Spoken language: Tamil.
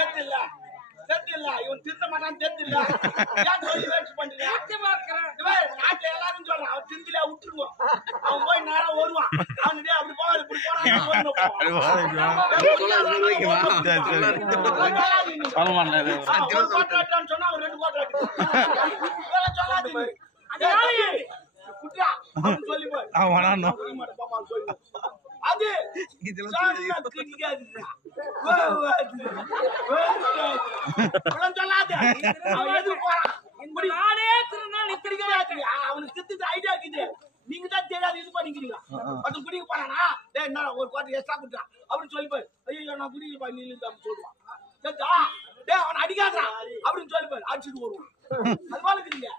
தெரியல தெரியல இவன் திருத்த மாட்டான்னு தெரியல ஏன் சொல்லி வேஸ்ட் பண்றீங்க நாட்டுல எல்லாரும் சொல்றான் அவன் திருந்தில விட்டுருவோம் அவன் போய் நேரம் வருவான் அவனுடைய அப்படி போவாரு இப்படி போறான் சொன்னா அவன் 2 கோட்டை சொல்லாதீங்க குட்டியா சொல்லி போய் அது அவனுக்கு ஐடியா இருக்குது நீங்க தான் தெரியாது இது பண்ணிக்கிறீங்க அது குடிக்க போறானா என்ன ஒரு கோட்டை எக்ஸ்ட்ரா கொடுத்தா அப்படின்னு சொல்லி போய் ஐயோ நான் குடிக்க பண்ணி சொல்லுவான் அவன் அடிக்காதான் அப்படின்னு சொல்லி போய் அடிச்சுட்டு வருவான் அது போல இருக்குறீங்க